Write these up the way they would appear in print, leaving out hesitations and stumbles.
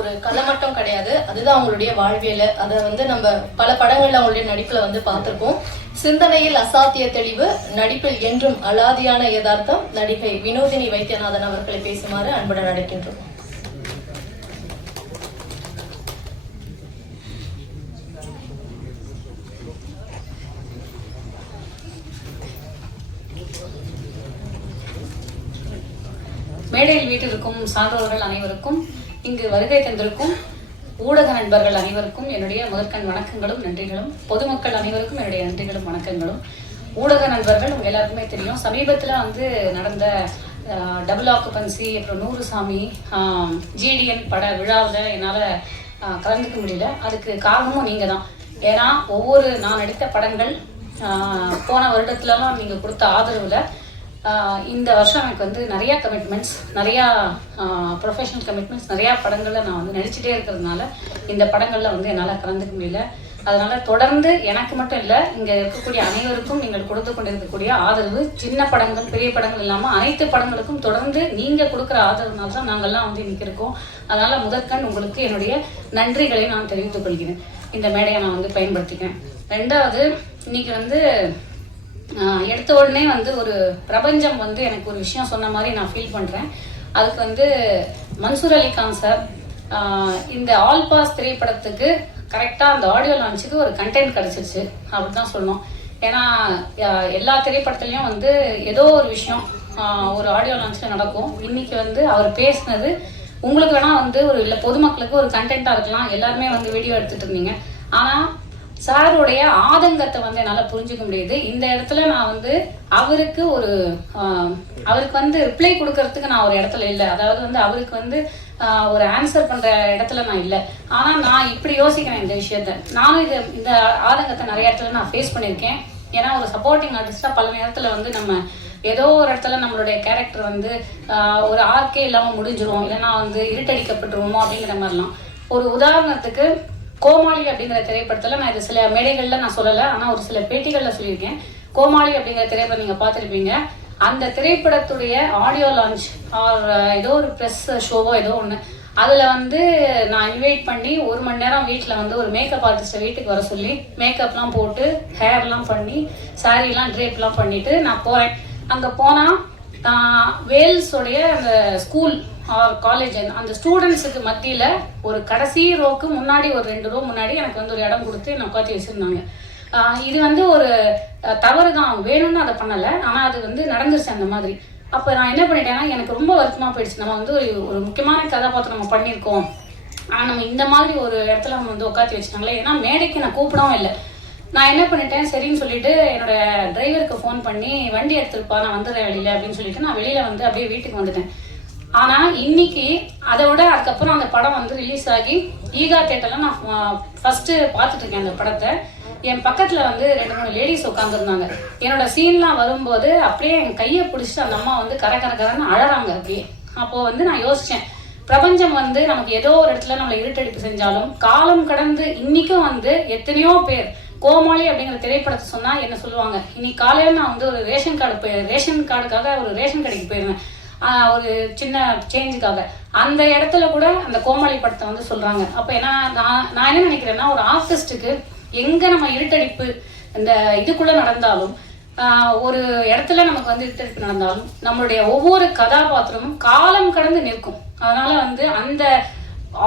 ஒரு கலை மட்டும் கிடையாது, அதுதான் அவங்களுடைய வாழ்வியல். அதை வந்து நம்ம பல படங்கள்ல அவங்களுடைய நடிப்புல வந்து பார்த்திருப்போம். சிந்தனையில் அசாத்திய தெளிவு, நடிப்பில் என்றும் அலாதியான யதார்த்தம், நடிகை வினோதினி வைத்தியநாதன் அவர்களை பேசுமாறு அன்புடன் அழைக்கின்றோம். மேடையில் வீட்டிற்கும் சான்றோர்கள் அனைவருக்கும், இங்கு வருகை தந்திருக்கும் ஊடக நண்பர்கள் அனைவருக்கும் என்னுடைய முதற்கண் வணக்கங்களும் நன்றிகளும். பொதுமக்கள் அனைவருக்கும் என்னுடைய நன்றிகளும் வணக்கங்களும். ஊடக நண்பர்கள் உங்க எல்லாருக்குமே தெரியும், சமீபத்தில் வந்து நடந்த டபுள் ஆக்குபன்சி, அப்புறம் 100 சாமி GDN பட விழாவில் என்னால் கலந்துக்க முடியல. அதுக்கு காரணமும் நீங்கள் தான். ஏன்னா நான் நடித்த படங்கள் போன வருடத்துலலாம் நீங்கள் கொடுத்த ஆதரவில் இந்த வருஷம் எனக்கு வந்து நிறையா கமிட்மெண்ட்ஸ், நிறையா ப்ரொஃபஷனல் கமிட்மெண்ட்ஸ், நிறையா படங்களில் நான் வந்து நடிச்சுட்டே இருக்கிறதுனால இந்த படங்களில் வந்து என்னால் கலந்துக்க முடியல. அதனால் தொடர்ந்து எனக்கு மட்டும் இல்லை, இங்கே இருக்கக்கூடிய அனைவருக்கும் நீங்கள் கொடுத்து கொண்டிருக்கக்கூடிய ஆதரவு, சின்ன படங்கள் பெரிய படங்கள் இல்லாமல் அனைத்து படங்களுக்கும் தொடர்ந்து நீங்கள் கொடுக்குற ஆதரவுனால தான் நாங்கள்லாம் வந்து இன்னைக்கு இருக்கோம். அதனால் முதற்கண் உங்களுக்கு என்னுடைய நன்றிகளை நான் தெரிவித்துக் கொள்கிறேன். இந்த மேடையை நான் வந்து பயன்படுத்திக்கிறேன். ரெண்டாவது, இன்னைக்கு வந்து எடுத்த உடனே வந்து ஒரு பிரபஞ்சம் வந்து எனக்கு ஒரு விஷயம் சொன்ன மாதிரி நான் ஃபீல் பண்ணுறேன். அதுக்கு வந்து மன்சூர் அலிகான் சார் இந்த ஆல் பாஸ் திரைப்படத்துக்கு கரெக்டாக அந்த ஆடியோ லான்ச்சுக்கு ஒரு கண்டென்ட் கிடச்சிருச்சு அப்படி தான் சொல்லணும். ஏன்னா எல்லா திரைப்படத்துலேயும் வந்து ஏதோ ஒரு விஷயம் ஒரு ஆடியோ லான்ச்சில் நடக்கும். இன்னைக்கு வந்து அவர் பேசினது உங்களுக்கு வேணால் வந்து ஒரு இல்லை பொதுமக்களுக்கு ஒரு கண்டென்ட்டாக இருக்கலாம், எல்லாருமே வந்து வீடியோ எடுத்துகிட்டு இருந்தீங்க. ஆனால் சாருடைய ஆதங்கத்தை வந்து என்னால் புரிஞ்சுக்க முடியுது. இந்த இடத்துல நான் வந்து அவருக்கு வந்து ரிப்ளை கொடுக்கறதுக்கு நான் ஒரு இடத்துல இல்லை. அதாவது வந்து அவருக்கு வந்து ஒரு ஆன்சர் பண்ணுற இடத்துல நான் இல்லை. ஆனால் நான் இப்படி யோசிக்கிறேன் இந்த விஷயத்த. நானும் இந்த ஆதங்கத்தை நிறைய இடத்துல நான் ஃபேஸ் பண்ணியிருக்கேன். ஏன்னா ஒரு சப்போர்ட்டிங் ஆர்டிஸ்டாக பல நேரத்தில் வந்து நம்ம ஏதோ ஒரு இடத்துல நம்மளுடைய கேரக்டர் வந்து ஒரு ஆர்க்கே இல்லாமல் முடிஞ்சிரும், இல்லைன்னா வந்து இருட்டடிக்கப்பட்டுருவோமோ அப்படிங்கிற மாதிரிலாம். ஒரு உதாரணத்துக்கு கோமாளி அப்படிங்கிற திரைப்படத்தில் நான் இது சில மேடைகளில் நான் சொல்லலை, ஆனால் ஒரு சில பேட்டிகளில் சொல்லியிருக்கேன். கோமாளி அப்படிங்கிற திரைப்படம் நீங்கள் பார்த்துருப்பீங்க. அந்த திரைப்படத்துடைய ஆடியோ லான்ச் ஏதோ ஒரு ப்ரெஸ் ஷோவோ ஏதோ ஒன்று, அதில் வந்து நான் இன்வைட் பண்ணி 1 மணி நேரம் வீட்டில் வந்து ஒரு மேக்கப் ஆர்டிஸ்ட்டை வீட்டுக்கு வர சொல்லி மேக்கப்லாம் போட்டு ஹேர்லாம் பண்ணி சாரீலாம் ட்ரேப்லாம் பண்ணிவிட்டு நான் போகிறேன். அங்கே போனால் வேல்ஸோடைய அந்த ஸ்கூல் காலேஜ் அந்த ஸ்டூடெண்ட்ஸுக்கு மத்தியில் ஒரு கடைசி ரோக்கு முன்னாடி ஒரு 2 ரோ முன்னாடி எனக்கு வந்து ஒரு இடம் கொடுத்து என்னை உட்காந்து வச்சுருந்தாங்க. இது வந்து ஒரு தவறு தான், வேணும்னு அதை பண்ணலை, ஆனால் அது வந்து நடந்துருச்சு அந்த மாதிரி. அப்போ நான் என்ன பண்ணிட்டேன்னா எனக்கு ரொம்ப வருத்தமாக போயிடுச்சு. நம்ம வந்து ஒரு முக்கியமான கதாபாத்திரம் நம்ம பண்ணியிருக்கோம், ஆனால் நம்ம இந்த மாதிரி ஒரு இடத்துல நம்ம வந்து உட்காந்து வச்சுட்டாங்களே. ஏன்னா மேடைக்கு நான் கூப்பிடவும் இல்லை. நான் என்ன பண்ணிட்டேன், சரின்னு சொல்லிட்டு என்னோட டிரைவருக்கு ஃபோன் பண்ணி வண்டி எடுத்துருப்பா நான் வந்துடுறேன் வெளியில் அப்படின்னு சொல்லிட்டு நான் வெளியில் வந்து அப்படியே வீட்டுக்கு வந்துட்டேன். ஆனால் இன்னைக்கு அதை விட அதுக்கப்புறம் அந்த படம் வந்து ரிலீஸ் ஆகி ஈகா தேட்டரில் நான் ஃபஸ்ட்டு பார்த்துட்டு இருக்கேன் அந்த படத்தை. என் பக்கத்தில் வந்து 2-3 லேடிஸ் உட்காந்துருந்தாங்க. என்னோட சீன்லாம் வரும்போது அப்படியே என் கையை பிடிச்சிட்டு அந்த அம்மா வந்து கரன்னு அழறாங்க அப்படியே. அப்போது வந்து நான் யோசித்தேன், பிரபஞ்சம் வந்து நமக்கு ஏதோ ஒரு இடத்துல நம்மளை இருட்டடிப்பு செஞ்சாலும் காலம் கடந்து இன்னைக்கும் வந்து எத்தனையோ பேர் கோமாளி அப்படிங்கிற திரைப்படத்தை சொன்னால் என்ன சொல்லுவாங்க. இன்னைக்கு காலையில் நான் வந்து ஒரு ரேஷன் கார்டுக்காக ஒரு ரேஷன் கடைக்கு போயிருந்தேன், ஒரு சின்ன சேஞ்சுக்காக. அந்த இடத்துல கூட அந்த கோமாளி படத்தை வந்து சொல்கிறாங்க. அப்போ ஏன்னா நான் என்ன நினைக்கிறேன்னா, ஒரு ஆர்டிஸ்ட்டுக்கு எங்கே நம்ம இருட்டடிப்பு இந்த இதுக்குள்ளே நடந்தாலும், ஒரு இடத்துல நமக்கு வந்து இருட்டடிப்பு நடந்தாலும் நம்மளுடைய ஒவ்வொரு கதாபாத்திரமும் காலம் கடந்து நிற்கும். அதனால வந்து அந்த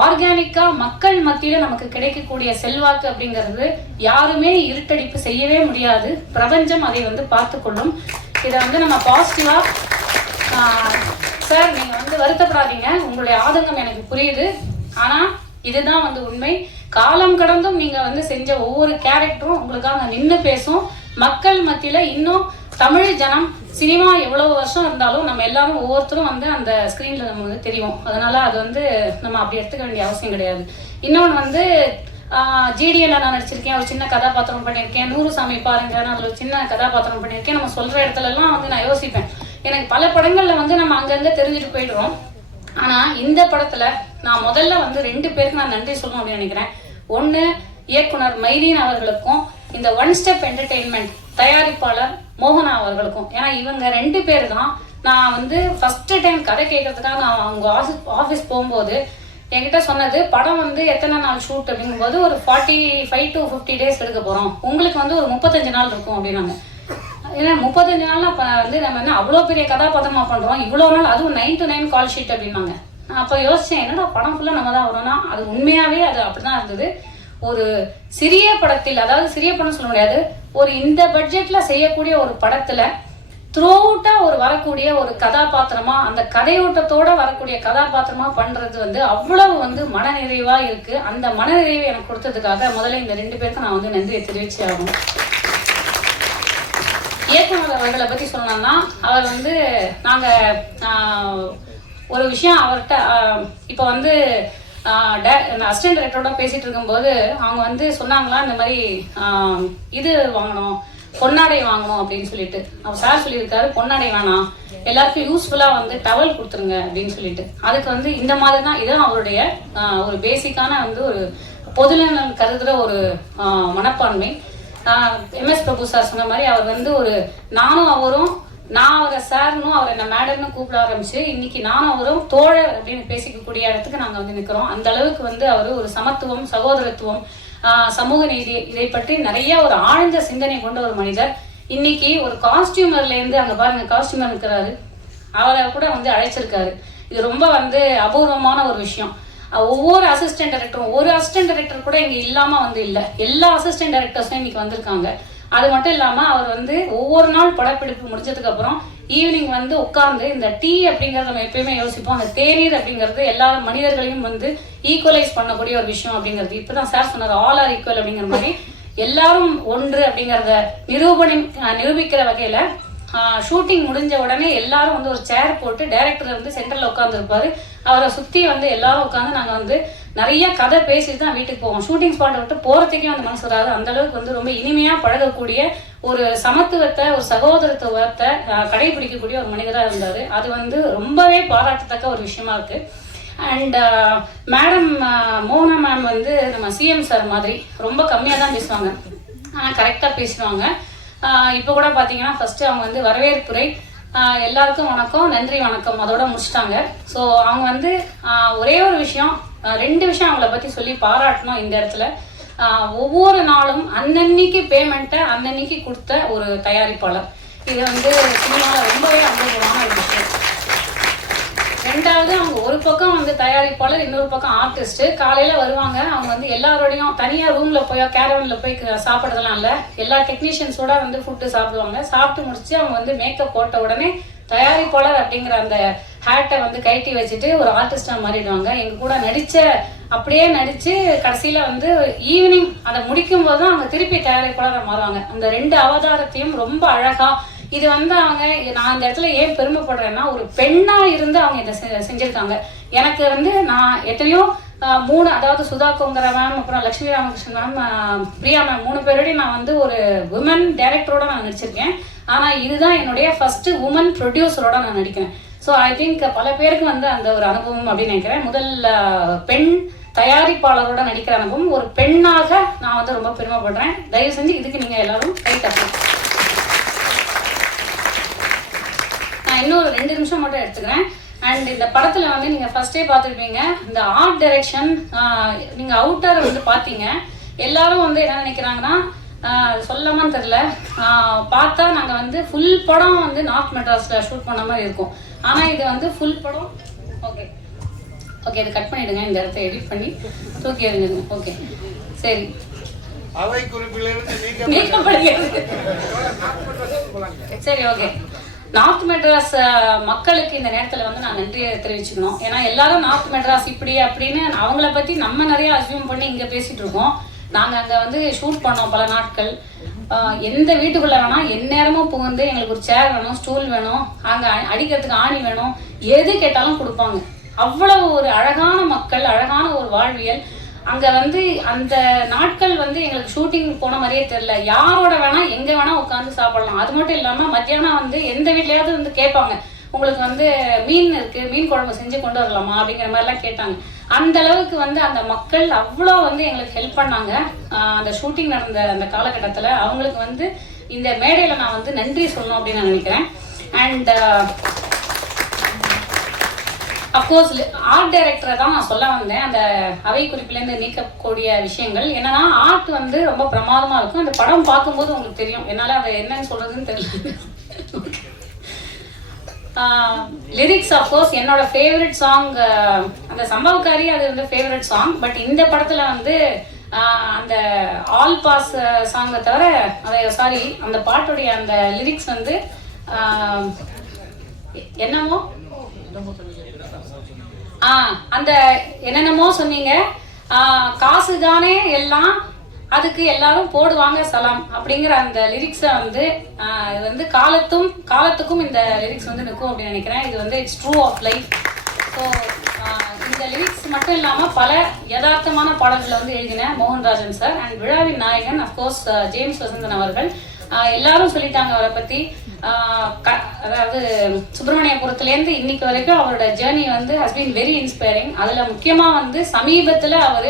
ஆர்கானிக்கா மக்கள் மத்தியில நமக்கு கிடைக்கக்கூடிய செல்வாக்கு அப்படிங்கிறது யாருமே இருட்டடிப்பு செய்யவே முடியாது. பிரபஞ்சம் அதை வந்து பார்த்து கொள்ளும். இதை வந்து நம்ம பாசிட்டிவா சார் நீங்க வந்து வருத்தப்படாதீங்க, உங்களுடைய ஆதங்கம் எனக்கு புரியுது. ஆனா இதுதான் வந்து உண்மை. காலம் கடந்தும் நீங்க வந்து செஞ்ச ஒவ்வொரு கேரக்டரும் உங்களுக்காக நின்று பேசும். மக்கள் மத்தியில இன்னும் தமிழ் ஜனம் சினிமா எவ்வளவு வருஷம் இருந்தாலும் நம்ம எல்லாரும் ஒவ்வொருத்தரும் வந்து அந்த ஸ்கிரீன்ல நம்ம வந்து தெரியும். அதனால அது வந்து நம்ம அப்படி எடுத்துக்க வேண்டிய அவசியம் கிடையாது. இன்னொன்று வந்து GDNல நான் நடிச்சிருக்கேன், ஒரு சின்ன கதாபாத்திரம் பண்ணியிருக்கேன். 100 சாமி பாருங்க, நான் அதில் ஒரு சின்ன கதாபாத்திரம் பண்ணியிருக்கேன். நம்ம சொல்ற இடத்துல எல்லாம் வந்து நான் யோசிப்பேன், எனக்கு பல படங்கள்ல வந்து நம்ம அங்கங்க தெரிஞ்சுட்டு போயிடுறோம். ஆனா இந்த படத்துல நான் முதல்ல வந்து 2 பேருக்கு நான் நன்றி சொல்லணும் அப்படின்னு நினைக்கிறேன். ஒன்று இயக்குனர் மைதீன் அவர்களுக்கும், இந்த ஒன் ஸ்டெப் என்டர்டெயின்மெண்ட் தயாரிப்பாளர் மோகனா அவர்களுக்கும். ஏன்னா இவங்க 2 பேர் தான் நான் வந்து ஃபர்ஸ்ட் டைம் கதை கேட்கறதுக்காக நான் அவங்க ஆஃபீஸ் போகும்போது என்கிட்ட சொன்னது படம் வந்து எத்தனை நாள் ஷூட் அப்படிங்கும்போது ஒரு 45 to 50 days எடுக்க போகிறோம், உங்களுக்கு வந்து ஒரு 35 நாள் இருக்கும் அப்படின்னாங்க. ஏன்னா 35 நாள்னா இப்போ வந்து நம்ம என்ன அவ்வளோ பெரிய கதாபாத்திரமா பண்ணுறோம், இவ்வளோ நாள், அதுவும் 9 to 9 கால் ஷீட் அப்படின்னாங்க. நான் அப்போ யோசித்தேன், என்னடா படம் ஃபுல்லாக நம்ம தான் வரோம்னா அது உண்மையாகவே அது அப்படி தான் இருந்தது. ஒரு சிறிய படத்தில், அதாவது சிறிய படம் சொல்ல முடியாது, ஒரு இந்த பட்ஜெட்டில் செய்யக்கூடிய ஒரு படத்தில் த்ரூ அவுட்டாக ஒரு வரக்கூடிய ஒரு கதாபாத்திரமா, அந்த கதையோட்டத்தோட வரக்கூடிய கதாபாத்திரமா பண்ணுறது வந்து அவ்வளவு வந்து மனநிறைவாக இருக்குது. அந்த மனநிறைவை எனக்கு கொடுத்ததுக்காக முதல்ல இந்த 2 பேருக்கும் நான் வந்து நன்றியை தெரிவிச்சு ஆகணும். இயக்குனர் அவர்களை பற்றி சொல்லணும்னா, அவர் வந்து நாங்கள் ஒரு விஷயம் அவர்கிட்ட இப்போ வந்து அசிஸ்டன்ட் டைரக்டரோட பேசிட்டு இருக்கும்போது அவங்க வந்து சொன்னாங்களா, இந்த மாதிரி இது வாங்கணும், பொன்னாடை வாங்கணும் அப்படின்னு சொல்லிட்டு. அவர் சார் சொல்லியிருக்காரு, பொன்னாடை வேணாம், எல்லாருக்கும் யூஸ்ஃபுல்லாக வந்து டவல் கொடுத்துருங்க அப்படின்னு சொல்லிட்டு. அதுக்கு வந்து இந்த மாதிரி தான், இதுதான் அவருடைய ஒரு பேசிக்கான வந்து ஒரு பொதுநலன் கருதுகிற ஒரு மனப்பான்மை. MS பிரபு சார் சொன்ன மாதிரி அவர் வந்து ஒரு நானும் அவரும், நான் அவரை சார்னும் அவரை என்ன மேடம்னு கூப்பிட ஆரம்பிச்சு இன்னைக்கு நானும் அவரும் தோழர் அப்படின்னு பேசிக்கக்கூடிய இடத்துக்கு நாங்கள் வந்து நிற்கிறோம். அந்த அளவுக்கு வந்து அவர் ஒரு சமத்துவம், சகோதரத்துவம், சமூக நீதி, இதை பற்றி நிறைய ஒரு ஆழ்ந்த சிந்தனை கொண்ட ஒரு மனிதர். இன்னைக்கு ஒரு காஸ்டியூமர்லேருந்து அங்கே பாருங்க காஸ்டியூமர் இருக்கிறாரு, அவரை கூட வந்து அழைச்சிருக்காரு. இது ரொம்ப வந்து அபூர்வமான ஒரு விஷயம். ஒவ்வொரு அசிஸ்டன்ட் டைரக்டரும், ஒரு அசிஸ்டன்ட் டைரக்டர் கூட இங்கே இல்லாமல் வந்து இல்லை, எல்லா அசிஸ்டன்ட் டைரக்டர்ஸும் இன்னைக்கு வந்திருக்காங்க. அது மட்டும் இல்லாமல் அவர் வந்து ஒவ்வொரு நாள் படப்பிடிப்பு முடிஞ்சதுக்கு அப்புறம் ஈவினிங் வந்து உட்காந்து இந்த டீ அப்படிங்கறத நம்ம எப்பயுமே யோசிப்போம், அந்த தேநீர் அப்படிங்கிறது எல்லா மனிதர்களையும் வந்து ஈக்குவலைஸ் பண்ணக்கூடிய ஒரு விஷயம் அப்படிங்கிறது. இப்பதான் சார் சொன்னார், ஆல் ஆர் ஈக்குவல் அப்படிங்கிற மாதிரி எல்லாரும் ஒன்று அப்படிங்கிறத நிரூபிக்கிற வகையில ஷூட்டிங் முடிஞ்ச உடனே எல்லாரும் வந்து ஒரு சேர் போட்டு டைரக்டர் வந்து சென்டர்ல உட்கார்ந்து இருப்பாரு, அவரை சுத்தி வந்து எல்லாரும் உட்காந்து நாங்க வந்து நிறைய கதை பேசிட்டு தான் வீட்டுக்கு போவோம். ஷூட்டிங் ஸ்பாட்டை விட்டு போறதுக்கே வந்து மனசு வராது. அந்த அளவுக்கு வந்து ரொம்ப இனிமையா பழகக்கூடிய ஒரு சமத்துவத்தை, ஒரு சகோதரத்துவத்தை கடைபிடிக்கக்கூடிய ஒரு மனிதராக இருந்தாரு. அது வந்து ரொம்பவே பாராட்டத்தக்க ஒரு விஷயமா இருக்கு. அண்ட் மேடம் மோகனா மேம் வந்து நம்ம சிஎம் சார் மாதிரி ரொம்ப கம்மியாக தான் பேசுவாங்க, ஆனால் கரெக்டாக பேசுவாங்க. இப்போ கூட பார்த்தீங்கன்னா ஃபர்ஸ்ட் அவங்க வந்து வரவேற்புரை, எல்லாருக்கும் வணக்கம், நன்றி வணக்கம், அதோட முடிச்சிட்டாங்க. ஸோ அவங்க வந்து ஒரே ஒரு விஷயம், 2 விஷயம் அவங்கள பற்றி சொல்லி பாராட்டணும் இந்த இடத்துல. ஒவ்வொரு நாளும் அன்னன்னைக்கு பேமெண்ட்டை அன்னன்னைக்கு கொடுத்த ஒரு தயாரிப்பாளர். இது வந்து சினிமாவில் ரொம்பவே அனுபவமான ஒரு விஷயம். 2வது, அவங்க ஒரு பக்கம் வந்து தயாரிப்பாளர், இன்னொரு பக்கம் ஆர்டிஸ்ட். காலையில வருவாங்க, அவங்க வந்து எல்லாரோடையும் தனியா ரூம்ல போய் கேரவன்ல போய் சாப்பிட்றதெல்லாம் இல்லை, எல்லா டெக்னீஷியன்ஸோட வந்து ஃபுட்டு சாப்பிடுவாங்க. சாப்பிட்டு முடிச்சு அவங்க வந்து மேக்கப் போட்ட உடனே தயாரிப்பாளர் அப்படிங்கிற அந்த ஹேட்டை வந்து கைட்டி வச்சுட்டு ஒரு ஆர்டிஸ்டா மாறிடுவாங்க. எங்க கூட அப்படியே நடிச்சு கடைசியில வந்து ஈவினிங் அதை முடிக்கும் போது தான் அவங்க திருப்பி தயாரிப்பாளராக மாறுவாங்க. அந்த 2 அவதாரத்தையும் ரொம்ப அழகா, இது வந்து அவங்க, நான் இந்த இடத்துல ஏன் பெருமைப்படுறேன்னா, ஒரு பெண்ணா இருந்து அவங்க இதை செஞ்சிருக்காங்க. எனக்கு வந்து நான் எத்தனையோ 3, அதாவது சுதா கோங்கரா மேம், அப்புறம் லட்சுமி ராமகிருஷ்ணன் மேம், பிரியா மேம், 3 பேரோடய நான் வந்து ஒரு உமன் டைரக்டரோட நான் நடிச்சிருக்கேன். ஆனால் இதுதான் என்னுடைய ஃபர்ஸ்ட் உமன் ப்ரொடியூசரோட நான் நடிக்கிறேன். ஸோ ஐ திங்க் பல பேருக்கு வந்து அந்த ஒரு அனுபவம் அப்படின்னு நினைக்கிறேன். முதல் பெண் தயாரிப்பாளரோட நடிக்கிற அனுபவம், ஒரு பெண்ணாக நான் வந்து ரொம்ப பெருமைப்படுறேன். தயவு செஞ்சு இதுக்கு நீங்க எல்லாரும் கை தட்டணும். நான் இன்னொரு 2 நிமிஷம் மட்டும் எடுத்துக்கிறேன். அண்ட் இந்த படத்துல வந்து நீங்க ஃபர்ஸ்டே பார்த்துருப்பீங்க, இந்த ஆர்ட் டைரக்ஷன், நீங்க அவுட்டர் வந்து பார்த்தீங்க. எல்லாரும் வந்து என்ன நினைக்கிறாங்கன்னா, சொல்லாமான்னு தெரியல, பார்த்தா நாங்கள் வந்து ஃபுல் படம் வந்து நார்த் மெட்ராஸ்ல ஷூட் பண்ண மாதிரி இருக்கும். ஆனால் இது வந்து ஃபுல் படம். ஓகே ஓகே, இது கட் பண்ணிடுங்க, இந்த இடத்த எடிட் பண்ணி தூக்கி எறிஞ்சிருங்க. ஓகே சரி, சரி ஓகே. நார்த் மெட்ராஸ் மக்களுக்கு இந்த நேரத்தில் வந்து நான் நன்றியை தெரிவிச்சுக்கணும். ஏன்னா எல்லாரும் நார்த் மெட்ராஸ் இப்படி அப்படின்னு அவங்கள பற்றி நம்ம நிறைய அசியூம் பண்ணி இங்கே பேசிகிட்டு இருக்கோம். நாங்கள் அங்கே வந்து ஷூட் பண்ணோம் பல நாட்கள். எந்த வீட்டுக்குள்ளே வேணால் எந்நேரமும் புகுந்து எங்களுக்கு ஒரு சேர் வேணும், ஸ்டூல் வேணும், அங்கே அடிக்கிறதுக்கு ஆணி வேணும், எது கேட்டாலும் கொடுப்பாங்க. அவ்வளவு ஒரு அழகான மக்கள், அழகான ஒரு வாழ்வியல். அங்கே வந்து அந்த நாட்கள் வந்து எங்களுக்கு ஷூட்டிங் போன மாதிரியே தெரியல. யாரோட வேணால் எங்கே வேணால் உட்காந்து சாப்பிடலாம். அது மட்டும் இல்லாமல் மத்தியானம் வந்து எந்த வீட்லையாவது வந்து கேட்பாங்க, உங்களுக்கு வந்து மீன் இருக்குது, மீன் குழம்பு செஞ்சு கொண்டு வரலாமா அப்படிங்கிற மாதிரிலாம் கேட்டாங்க. அந்த அளவுக்கு வந்து அந்த மக்கள் அவ்வளோ வந்து எங்களுக்கு ஹெல்ப் பண்ணாங்க அந்த ஷூட்டிங் நடந்த அந்த காலகட்டத்தில். அவங்களுக்கு வந்து இந்த மேடையில் நான் வந்து நன்றி சொல்லணும் அப்படின்னு நான் நினைக்கிறேன். அண்ட் அஃப்கோர்ஸ் ஆர்ட் டைரக்டரை தான் நான் சொல்ல வந்தேன். அந்த அவை குறிப்பிலேருந்து நீக்கக்கூடிய விஷயங்கள் என்னன்னா, ஆர்ட் வந்து ரொம்ப பிரமாதமா இருக்கும். அந்த படம் பார்க்கும்போது உங்களுக்கு தெரியும். என்னால அதை என்னன்னு சொல்றதுன்னு தெரியல. லிரிக்ஸ் அஃப்கோர்ஸ் என்னோட ஃபேவரட் சாங் அந்த சம்பவக்காரி, அது வந்து ஃபேவரட் சாங். பட் இந்த படத்துல வந்து அந்த ஆல் பாஸ் சாங்கை தவிர சாரி அந்த பாட்டுடைய அந்த லிரிக்ஸ் வந்து என்னமோ அந்த என்னென்னமோ சொன்னீங்க, காசு தானே எல்லாம், அதுக்கு எல்லாரும் போடுவாங்க சலாம் அப்படிங்கிற அந்த லிரிக்ஸை வந்து இது வந்து காலத்துக்கும் இந்த லிரிக்ஸ் வந்து நிற்கும் அப்படின்னு நினைக்கிறேன். இது வந்து it's true of life. So இந்த லிரிக்ஸ் மட்டும் இல்லாமல் பல யதார்த்தமான பாடல்களை வந்து எழுதின மோகன்ராஜன் சார் அண்ட் விழாவின் நாயகன் அஃப்கோர்ஸ் ஜேம்ஸ் வசந்தன் அவர்கள். எல்லாரும் சொல்லிட்டாங்க அவரை பற்றி. அதாவது சுப்பிரமணியபுரத்துலேருந்து இன்னைக்கு வரைக்கும் அவரோட ஜேர்னி வந்து ஹஸ் பீன் வெரி இன்ஸ்பைரிங். அதில் முக்கியமாக வந்து சமீபத்தில் அவர்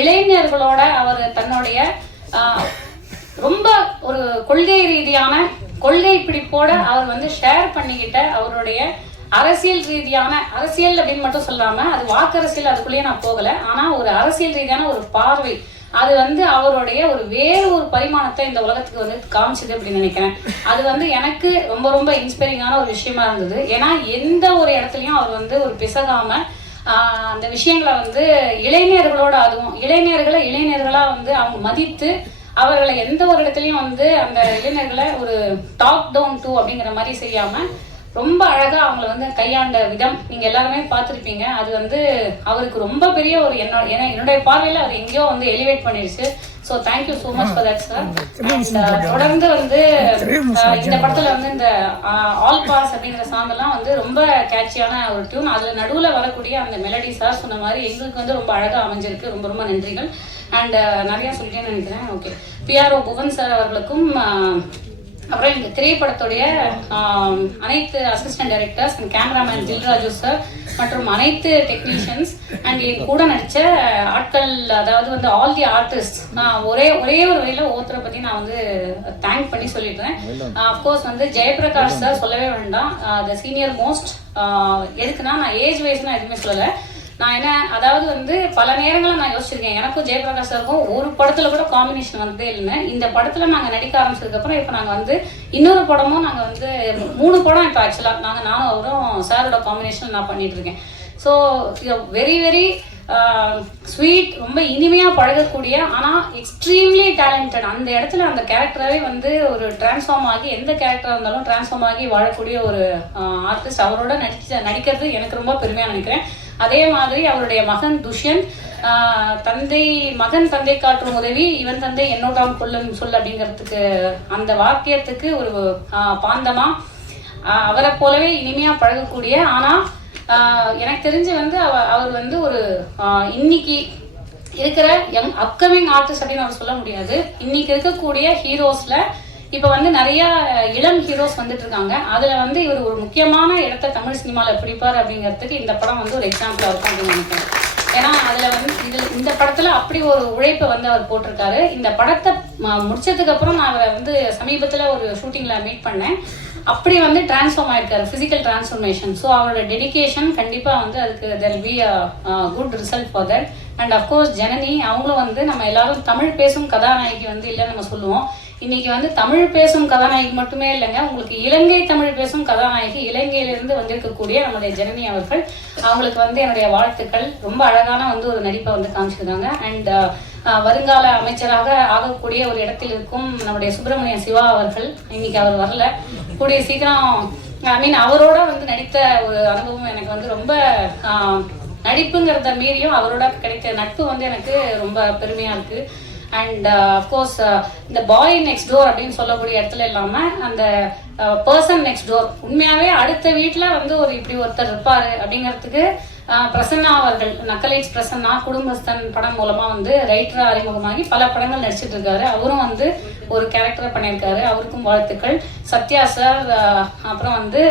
இளைஞர்களோட அவர் தன்னுடைய ரொம்ப ஒரு கொள்கை ரீதியான கொள்கை பிடிப்போட அவர் வந்து ஷேர் பண்ணிக்கிட்ட அவருடைய அரசியல் ரீதியான அரசியல் அப்படின்னு மட்டும் சொல்லாம, அது வாக்கரசியல் அதுக்குள்ளேயே நான் போகல, ஆனா ஒரு அரசியல் ரீதியான ஒரு பார்வை அது வந்து அவருடைய ஒரு வேறு ஒரு பரிமாணத்தை இந்த உலகத்துக்கு வந்து காமிச்சது அப்படின்னு நினைக்கிறேன். அது வந்து எனக்கு ரொம்ப ரொம்ப இன்ஸ்பைரிங்கான ஒரு விஷயமா இருந்தது. ஏன்னா எந்த ஒரு இடத்துலயும் அவர் வந்து ஒரு பிசகாம அந்த விஷயங்களை வந்து இளைஞர்களோட, அதுவும் இளைஞர்களா வந்து அவங்க மதித்து அவர்களை எந்த ஒரு இடத்துலயும் வந்து அந்த இளைஞர்களை ஒரு டாக் டவுன் டூ அப்படிங்கிற மாதிரி செய்யாம ரொம்ப அழகா அவங்கள வந்து கையாண்ட விதம் நீங்க எல்லாருமே பார்த்துருப்பீங்க. அது வந்து அவருக்கு ரொம்ப பெரிய ஒரு என்னுடைய பார்வையில அவர் எங்கேயோ வந்து எலிவேட் பண்ணிருச்சு. So thank you so much for that sir. தொடர்ந்து வந்து இந்த படத்துல வந்து இந்த ஆல் பாஸ் அப்படிங்கிற சாங் எல்லாம் வந்து ரொம்ப கேட்சியான ஒரு டியூன். அதுல நடுவுல வரக்கூடிய அந்த மெலடி சார் சொன்ன மாதிரி எங்களுக்கு வந்து ரொம்ப அழகா அமைஞ்சிருக்கு. ரொம்ப ரொம்ப நன்றிகள். அண்ட் நிறைய சொல்லிட்டேன்னு நினைக்கிறேன். ஓகே, பிஆர்ஓ புவன் சார் அவர்களுக்கும் அப்புறம் இந்த திரைப்படத்துடைய அனைத்து assistant directors and cameraman Dil Raju sir மற்றும் அனைத்து டெக்னீஷியன்ஸ் அண்ட் என் கூட நடித்த ஆட்கள், அதாவது வந்து ஆல் தி ஆர்டிஸ்ட், நான் ஒரே ஒரு வழியில ஒருத்தரை பற்றி நான் வந்து தேங்க் பண்ணி சொல்லிடுறேன். அஃப்கோர்ஸ் வந்து ஜெயபிரகாஷ் சார் சொல்லவே வேண்டாம், த சீனியர் மோஸ்ட். எதுக்குன்னா நான் ஏஜ் வைஸ்லாம் எதுவுமே சொல்லலை. நான் என்ன, அதாவது வந்து பல நேரங்களில் நான் யோசிச்சிருக்கேன், எனக்கும் ஜெயபிரகாஷ் சாருக்கும் ஒரு படத்துல கூட காம்பினேஷன் வந்ததே இல்லைன்னு. இந்த படத்துல நாங்கள் நடிக்க ஆரம்பிச்சதுக்கப்புறம் இப்போ நாங்கள் வந்து இன்னொரு படமும் நாங்கள் வந்து 3 படம் இப்போ ஆக்சுவலாக நானும் அவரும் சாரோட காம்பினேஷன் நான் பண்ணிட்டு இருக்கேன். ஸோ வெரி வெரி ஸ்வீட், ரொம்ப இனிமையாக பழகக்கூடிய, ஆனால் எக்ஸ்ட்ரீம்லி டேலண்டட். அந்த இடத்துல அந்த கேரக்டராகவே வந்து ஒரு டிரான்ஸ்ஃபார்ம் ஆகி, எந்த கேரக்டராக இருந்தாலும் டிரான்ஸ்ஃபார்ம் ஆகி வாழக்கூடிய ஒரு ஆர்டிஸ்ட். அவரோட நடிக்கிறது எனக்கு ரொம்ப பெருமையாக நினைக்கிறேன். அதே மாதிரி அவருடைய மகன் துஷ்யந்த், தந்தை காட்டும் உதவி இவன் தந்தை என்னோடாம் கொல்லும் சொல் அப்படிங்கிறதுக்கு அந்த வாக்கியத்துக்கு ஒரு பாந்தமா அவரை போலவே இனிமையா பழகக்கூடிய, ஆனா எனக்கு தெரிஞ்சு வந்து அவர் வந்து ஒரு இன்னைக்கு இருக்கிற அப்கமிங் ஆர்டிஸ்ட் அப்படின்னு அவர் சொல்ல முடியாது. இன்னைக்கு இருக்கக்கூடிய ஹீரோஸ்ல இப்ப வந்து நிறைய இளம் ஹீரோஸ் வந்துட்டு இருக்காங்க. அதுல வந்து இவர் ஒரு முக்கியமான இடத்த தமிழ் சினிமால பிடிப்பார் அப்படிங்கிறதுக்கு இந்த படம் வந்து ஒரு எக்ஸாம்பிளா இருக்கும் அப்படின்னு நினைக்கிறேன். ஏன்னா அதுல வந்து இந்த படத்துல அப்படி ஒரு உழைப்பை வந்து அவர் போட்டிருக்காரு. இந்த படத்தை முடிச்சதுக்கு அப்புறம் நான் அவரை வந்து சமீபத்துல ஒரு ஷூட்டிங்ல மீட் பண்ணேன். அப்படி வந்து டிரான்ஸ்ஃபார்ம் ஆயிருக்காரு, பிசிக்கல் டிரான்ஸ்ஃபர்மேஷன். ஸோ அவரோட டெடிகேஷன் கண்டிப்பா வந்து அதுக்கு there will be a good result for that. And of course Janani அவங்களும் வந்து நம்ம எல்லாரும் தமிழ் பேசும் கதாநாயகி வந்து இல்லைன்னு நம்ம சொல்லுவோம். இன்னைக்கு வந்து தமிழ் பேசும் கதாநாயகி மட்டுமே இல்லைங்க, உங்களுக்கு இலங்கை தமிழ் பேசும் கதாநாயகி, இலங்கையிலிருந்து வந்திருக்கக்கூடிய நம்முடைய ஜனனி அவர்கள், அவங்களுக்கு வந்து என்னுடைய வாழ்த்துக்கள். ரொம்ப அழகான வந்து ஒரு நடிப்பை வந்து காமிச்சிருக்காங்க. அண்ட் வருங்கால அமைச்சராக ஆகக்கூடிய ஒரு இடத்தில் இருக்கும் நம்முடைய சுப்பிரமணிய சிவா அவர்கள், இன்னைக்கு அவர் வரல, கூடிய சீக்கிரம் அவரோட வந்து நடித்த ஒரு அனுபவம் எனக்கு வந்து ரொம்ப நடிப்புங்கிறத மீறியும் அவரோட கிடைத்த நட்பு வந்து எனக்கு ரொம்ப பெருமையா இருக்கு. அண்ட் அஃப்கோர்ஸ் இந்த பாய் நெக்ஸ்ட் டோர் அப்படின்னு சொல்லக்கூடிய இடத்துல இல்லாம அந்த பர்சன் நெக்ஸ்ட் டோர், உண்மையாவே அடுத்த வீட்டுல வந்து ஒரு இப்படி ஒருத்தர் இருப்பாரு அப்படிங்கிறதுக்கு பிரசன்னா அவர்கள், நக்கலைட்ஸ் பிரசன்னா, குடும்பஸ்தன் படம் மூலமா வந்து ரைட்டரா அறிமுகமாகி பல படங்கள் நடிச்சிட்டு இருக்காரு. அவரும் வந்து ஒரு கேரக்டரை பண்ணியிருக்காரு, அவருக்கும் வாழ்த்துக்கள். சத்யா சார், அப்புறம் வந்து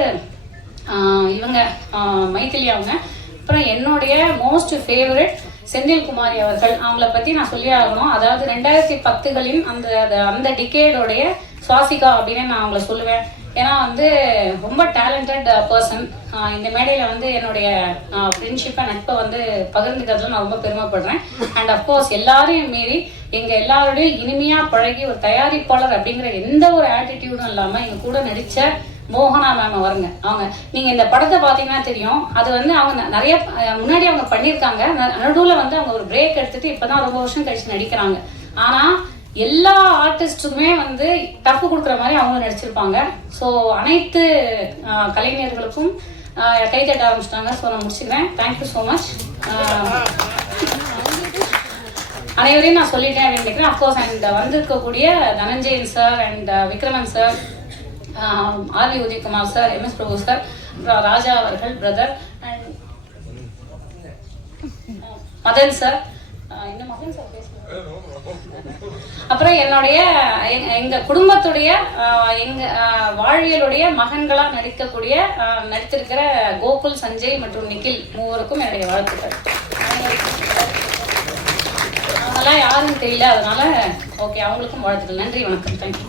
இவங்க மைத்திலி அவங்க, அப்புறம் என்னுடைய மோஸ்ட் ஃபேவரட் செந்தில்குமாரி அவர்கள், அவங்கள பத்தி நான் சொல்லி ஆகணும். அதாவது 2010களின் அந்த டிகேடோடைய சுவாசிகா அப்படின்னு நான் அவங்கள சொல்லுவேன். ஏன்னா வந்து ரொம்ப டேலண்டட் பர்சன். இந்த மேடையில் வந்து என்னுடைய ஃப்ரெண்ட்ஷிப்பை நட்பை வந்து பகிர்ந்துக்கிறதுல நான் ரொம்ப பெருமைப்படுறேன். அண்ட் அஃப்கோர்ஸ் எல்லாரையும் மீறி எங்கள் எல்லாரோடையும் இனிமையாக பழகி ஒரு தயாரிப்பாளர் அப்படிங்கிற எந்த ஒரு ஆட்டிடியூடும் இல்லாமல் எங்கள் கூட நடித்த மோகனா மேம் வருங்க. அவங்க நீங்கள் இந்த படத்தை பார்த்தீங்கன்னா தெரியும். அது வந்து அவங்க நிறைய முன்னாடி அவங்க பண்ணியிருக்காங்க. நடுவில் வந்து அவங்க ஒரு பிரேக் எடுத்துட்டு இப்போ தான் ரொம்ப வருஷம் கழிச்சு நடிக்கிறாங்க. ஆனால் எல்லா ஆர்டிஸ்ட்டுக்குமே வந்து டஃப் கொடுக்குற மாதிரி அவங்களும் நடிச்சிருப்பாங்க. ஸோ அனைத்து கலைஞர்களுக்கும் கைத்தட்ட ஆரம்பிச்சிட்டாங்க. ஸோ நான் முடிச்சுக்கிறேன். Thank you so much. அனைவரையும் நான் சொல்லிட்டேன் அப்படின்னு நினைக்கிறேன். அஃப்கோர்ஸ் அண்ட் வந்திருக்கக்கூடிய Dhananjayan sir and Vikraman sir, RV Udhayakumar sir, MS Prabhu sir, Raja அவர்கள் பிரதர் அண்ட் மதன் சார், இன்னும் மதன் சார் பேசுகிறேன். அப்புறம் என்னுடைய எங்க குடும்பத்துடைய எங்க வாழ்வியலுடைய மகன்களா நடித்திருக்கிற கோகுல், சஞ்சய் மற்றும் நிகில் மூவருக்கும் என்னுடைய வாழ்த்துக்கள். அவங்கெல்லாம் யாருன்னு தெரியல, அதனால ஓகே அவங்களுக்கும் வாழ்த்துக்கள். நன்றி, வணக்கம், தேங்க்யூ.